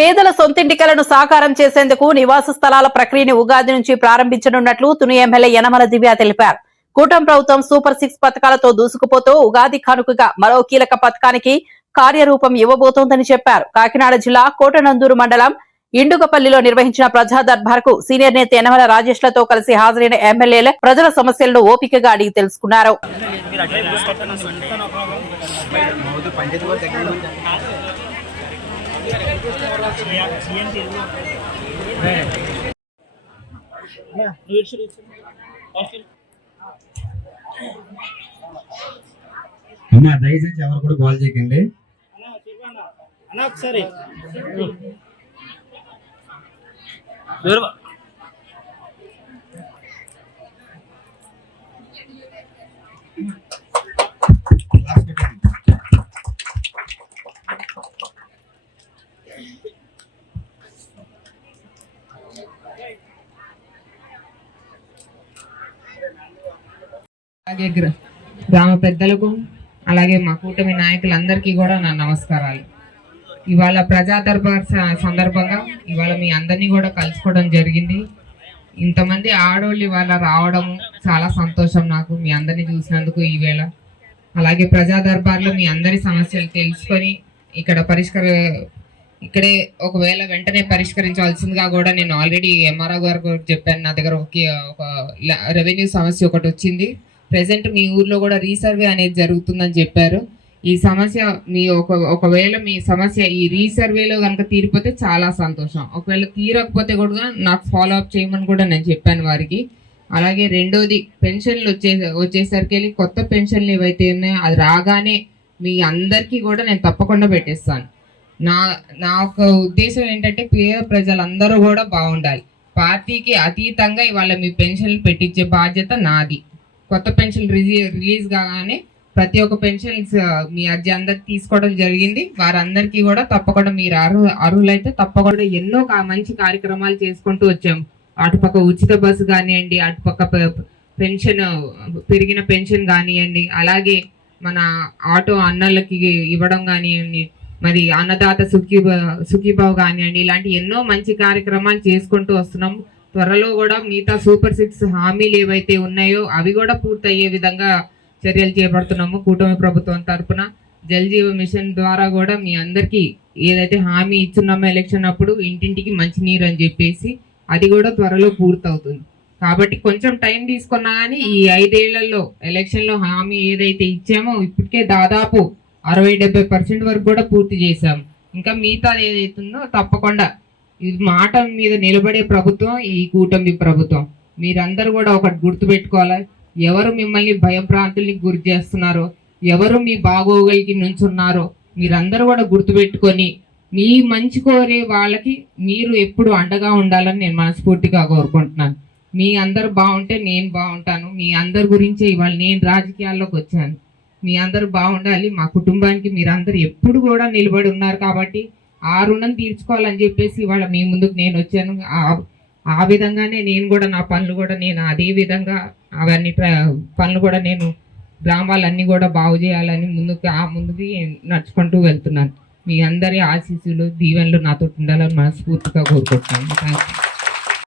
పేదల సొంతింటి కలను సాకారం చేసేందుకు నివాస స్థలాల ప్రక్రియను ఉగాది నుంచి ప్రారంభించనున్నట్లు తుని ఎమ్మెల్యే యనమల దివ్య తెలిపారు. కూటమి ప్రభుత్వం సూపర్ 6 పథకాలతో దూసుకుపోతూ ఉగాది కానుకగా మరో కీలక పథకానికి కార్యరూపం ఇవ్వబోతోందని చెప్పారు. కాకినాడ జిల్లా కోటనందూరు మండలం ఇండుగపల్లిలో నిర్వహించిన ప్రజా దర్బార్కు సీనియర్ నేత యనమల రాజేష్లతో కలిసి హాజరైన ఎమ్మెల్యేలు ప్రజల సమస్యలను ఓపికగా అడిగి తెలుసుకున్నారు. దయచేసి ఎవరు కూడా కాల్ చేయకండి. అలాగే గ్రామ పెద్దలకు అలాగే మా కూటమి నాయకులందరికీ కూడా నా నమస్కారాలు. ఇవాళ ప్రజా దర్బార్ సందర్భంగా ఇవాళ మీ అందరినీ కూడా కలుసుకోవడం జరిగింది. ఇంతమంది ఆడోళ్ళు ఇవాళ రావడం చాలా సంతోషం నాకు, మీ అందరినీ చూసినందుకు ఈవేళ. అలాగే ప్రజా దర్బార్లో మీ అందరి సమస్యలు తెలుసుకొని ఇక్కడే ఒకవేళ వెంటనే పరిష్కరించవలసిందిగా కూడా నేను ఆల్రెడీ ఎంఆర్ఓ గారు చెప్పాను. నా దగ్గర ఒక రెవెన్యూ సమస్య ఒకటి వచ్చింది. ప్రెసెంట్ మీ ఊర్లో కూడా రీసర్వే అనేది జరుగుతుందని చెప్పారు. ఈ సమస్య ఒకవేళ మీ సమస్య ఈ రీసర్వేలో కనుక తీరిపోతే చాలా సంతోషం. ఒకవేళ తీరకపోతే కూడా నాకు ఫాలో అప్ చేయమని కూడా నేను చెప్పాను వారికి. అలాగే రెండోది పెన్షన్లు వచ్చేసరికి కొత్త పెన్షన్లు ఏవైతే ఉన్నాయో అది రాగానే మీ అందరికీ కూడా నేను తప్పకుండా పెట్టేస్తాను. నా ఒక ఉద్దేశం ఏంటంటే పేద ప్రజలందరూ కూడా బాగుండాలి. పార్టీకి అతీతంగా ఇవాళ మీ పెన్షన్లు పెట్టించే బాధ్యత నాది. కొత్త పెన్షన్ రిలీజ్ కాగానే ప్రతి ఒక్క పెన్షన్స్ మీ అర్జీ అందరికి తీసుకోవడం జరిగింది. వారందరికీ కూడా తప్పకుండా మీరు అర్హులైతే తప్పకుండా ఎన్నో మంచి కార్యక్రమాలు చేసుకుంటూ వచ్చాము. అటుపక్క ఉచిత బస్సు కానివ్వండి, అటుపక్క పెరిగిన పెన్షన్ కానివ్వండి, అలాగే మన ఆటో అన్నలకి ఇవ్వడం కానివ్వండి, మరి అన్నదాత సుఖీభావ్ కానివ్వండి, ఇలాంటి ఎన్నో మంచి కార్యక్రమాలు చేసుకుంటూ వస్తున్నాము. త్వరలో కూడా మిగతా సూపర్ 6 హామీలు ఏవైతే ఉన్నాయో అవి కూడా పూర్తయ్యే విధంగా చర్యలు చేపడుతున్నాము. కూటమి ప్రభుత్వం తరఫున జల్ జీవన్ మిషన్ ద్వారా కూడా మీ అందరికీ ఏదైతే హామీ ఇచ్చున్నామో ఎలక్షన్ అప్పుడు ఇంటింటికి మంచినీరు అని చెప్పేసి అది కూడా త్వరలో పూర్తవుతుంది. కాబట్టి కొంచెం టైం తీసుకున్నా కానీ ఈ 5 ఏళ్లలో ఎలక్షన్లో హామీ ఏదైతే ఇచ్చామో ఇప్పటికే దాదాపు 60-70% వరకు కూడా పూర్తి చేశాము. ఇంకా మిగతా ఏదైతుందో తప్పకుండా ఇది మాట మీద నిలబడే ప్రభుత్వం ఈ కూటమి ప్రభుత్వం. మీరందరూ కూడా ఒకటి గుర్తుపెట్టుకోవాలి. ఎవరు మిమ్మల్ని భయభ్రాంతుల్ని గురి చేస్తున్నారో, ఎవరు మీ బాగోగులకి నుంచున్నారో మీరందరూ కూడా గుర్తుపెట్టుకొని మీ మంచి కోరే వాళ్ళకి మీరు ఎప్పుడు అండగా ఉండాలని నేను మనస్ఫూర్తిగా కోరుకుంటున్నాను. మీ అందరు బాగుంటే నేను బాగుంటాను. మీ అందరి గురించి ఇవాళ నేను రాజకీయాల్లోకి వచ్చాను. మీ అందరూ బాగుండాలి. మా కుటుంబానికి మీరందరూ ఎప్పుడు కూడా నిలబడి ఉన్నారు కాబట్టి ఆ రుణం తీర్చుకోవాలని చెప్పేసి ఇవాళ మీ ముందుకు నేను వచ్చాను. ఆ విధంగానే నేను కూడా నా పనులు కూడా నేను అదే విధంగా అవన్నీ పనులు కూడా నేను గ్రామాలన్నీ కూడా బాగు చేయాలని ముందుకి నడుచుకుంటూ వెళ్తున్నాను. మీ అందరి ఆశీస్సులు దీవెనలు నాతో ఉండాలని మనస్ఫూర్తిగా కోరుకుంటున్నాను. Thank you.